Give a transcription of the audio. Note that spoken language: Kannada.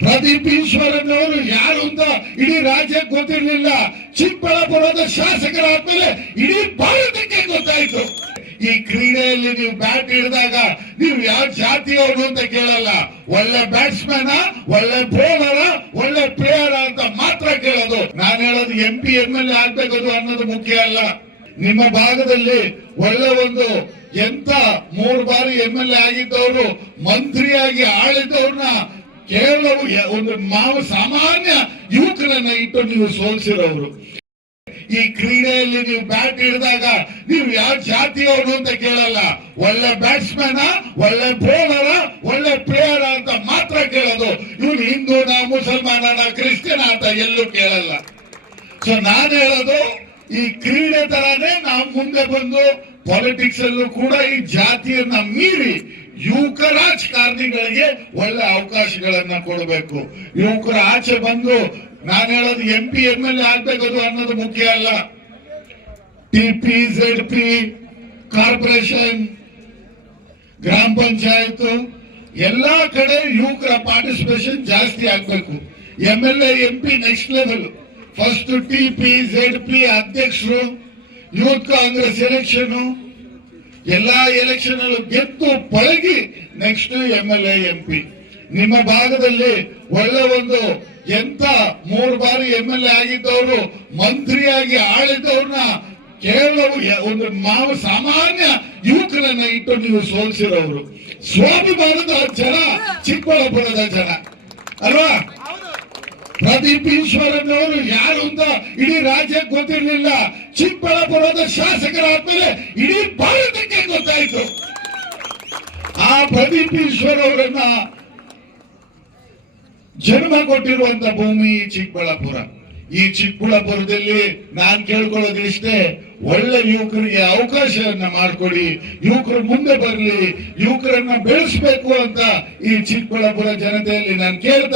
ಪ್ರದೀಪ್ ಈಶ್ವರನ್ ಯಾರು ಅಂತ ಇಡೀ ರಾಜ್ಯಕ್ಕೆ ಗೊತ್ತಿರಲಿಲ್ಲ. ಚಿಕ್ಕಬಳ್ಳಾಪುರದ ಶಾಸಕರಾದ್ಮೇಲೆ ಇಡೀ ಭಾರತಕ್ಕೆ ಗೊತ್ತಾಯ್ತು. ಈ ಕ್ರೀಡೆಯಲ್ಲಿ ನೀವು ಬ್ಯಾಟ್ ಹಿಡಿದಾಗ ನೀವು ಯಾವ ಜಾತಿಯವರು ಅಂತ ಕೇಳಲ್ಲ. ಒಳ್ಳೆ ಬ್ಯಾಟ್ಸ್ಮನ್ ಒಳ್ಳೆ ಬೌಲರ ಒಳ್ಳೆ ಪ್ಲೇಯರ್ ಅಂತ ಮಾತ್ರ ಕೇಳೋದು. ನಾನು ಹೇಳೋದು M P M L A ಆಗ್ಬೇಕದು ಅನ್ನೋದು ಮುಖ್ಯ ಅಲ್ಲ. ನಿಮ್ಮ ಭಾಗದಲ್ಲಿ ಒಳ್ಳೆ ಒಂದು ಎಂತ ಮೂರು ಬಾರಿ ಎಂ ಎಲ್ ಎ ಆಗಿದ್ದವರು, ಮಂತ್ರಿಯಾಗಿ ಆಳಿದವ್ರನ್ನ ಕೇವಲ ಒಂದು ಮಾವ ಸಾಮಾನ್ಯ ಯುವಕರನ್ನ ಇಟ್ಟು ನೀವು ಸೋಲಿಸಿರೋರು. ಈ ಕ್ರೀಡೆಯಲ್ಲಿ ನೀವು ಬ್ಯಾಟ್ ಹಿಡಿದಾಗ ನೀವು ಯಾವ ಜಾತಿಯವರು ಅಂತ ಕೇಳಲ್ಲ. ಒಳ್ಳೆ ಬ್ಯಾಟ್ಸ್ಮನ್ ಒಳ್ಳೆ ಬೌಲರ ಒಳ್ಳೆ ಪ್ಲೇಯರ್ ಅಂತ ಮಾತ್ರ ಕೇಳೋದು. ಇವನು ಹಿಂದೂನ ಮುಸಲ್ಮಾನನ ಕ್ರಿಶ್ಚಿಯನ್ ಅಂತ ಎಲ್ಲೂ ಕೇಳಲ್ಲ. ಸೊ ನಾನು ಹೇಳೋದು, ಈ ಕ್ರೀಡೆ ತರಾನೇ ನಾವು ಮುಂದೆ ಬಂದು ಪಾಲಿಟಿಕ್ಸ್ ಅಲ್ಲೂ ಕೂಡ ಈ ಜಾತಿಯನ್ನ ಮೀರಿ ಯುವಕ ರಾಜಕಾರಣಿಗಳಿಗೆ ಒಳ್ಳೆ ಅವಕಾಶಗಳನ್ನ ಕೊಡಬೇಕು. ಯುವಕರ ಆಚೆ ಬಂದು ನಾನು ಹೇಳೋದು M P M L A ಆಗ್ಬೇಕದು ಅನ್ನೋದು ಮುಖ್ಯ ಅಲ್ಲ. T P Z P corporation ಗ್ರಾಮ ಪಂಚಾಯತ್, ಎಲ್ಲಾ ಕಡೆ ಯುವಕರ ಪಾರ್ಟಿಸಿಪೇಷನ್ ಜಾಸ್ತಿ ಆಗ್ಬೇಕು. M L A P next level first T P Z P ಅಧ್ಯಕ್ಷರು ಯೂತ್ ಕಾಂಗ್ರೆಸ್ ಎಲೆಕ್ಷನ್ ಎಲ್ಲಾ ಎಲೆಕ್ಷನ್ ಗೆದ್ದು ಪಳಗಿ next M L A M ನಿಮ್ಮ ಭಾಗದಲ್ಲಿ ಒಳ್ಳೆ ಒಂದು ಎಂತ ಮೂರು ಬಾರಿ ಎಂ ಎಲ್ ಎ ಆಗಿದ್ದವರು, ಮಂತ್ರಿಯಾಗಿ ಆಳಿದವ್ರನ್ನ ಕೇವಲ ಒಂದು ಮಾವ ಸಾಮಾನ್ಯ ಯುವಕರನ್ನ ಇಟ್ಟು ನೀವು ಸೋಲಿಸಿರೋರು ಸ್ವಾಭಿಮಾನದ ಜನ, ಚಿಕ್ಕಬಳ್ಳಾಪುರದ ಜನ. ಅಲ್ವಾ? ಪ್ರದೀಪ್ ಯಾರು ಅಂತ ಇಡೀ ರಾಜ್ಯಕ್ಕೆ ಗೊತ್ತಿರಲಿಲ್ಲ. ಚಿಕ್ಕಬಳ್ಳಾಪುರದ ಶಾಸಕರಾದ್ಮೇಲೆ ಇಡೀ ಭಾರತಕ್ಕೆ ಗೊತ್ತಾಯಿತು. ಆ ಪ್ರದೀಪ್ ಅವರನ್ನ ಜನ್ಮ ಕೊಟ್ಟಿರುವಂತ ಭೂಮಿ ಚಿಕ್ಕಬಳ್ಳಾಪುರ. ಈ ಚಿಕ್ಕಬಳ್ಳಾಪುರದಲ್ಲಿ ನಾನ್ ಕೇಳ್ಕೊಳ್ಳೋದು ಇಷ್ಟೇ, ಒಳ್ಳೆ ಯುವಕರಿಗೆ ಅವಕಾಶವನ್ನ ಮಾಡಿಕೊಡಿ, ಯುವಕರು ಮುಂದೆ ಬರಲಿ, ಯುವಕರನ್ನ ಬೆಳೆಸಬೇಕು ಅಂತ ಈ ಚಿಕ್ಕಬಳ್ಳಾಪುರ ಜನತೆಯಲ್ಲಿ ನಾನು ಕೇಳ್ತಾ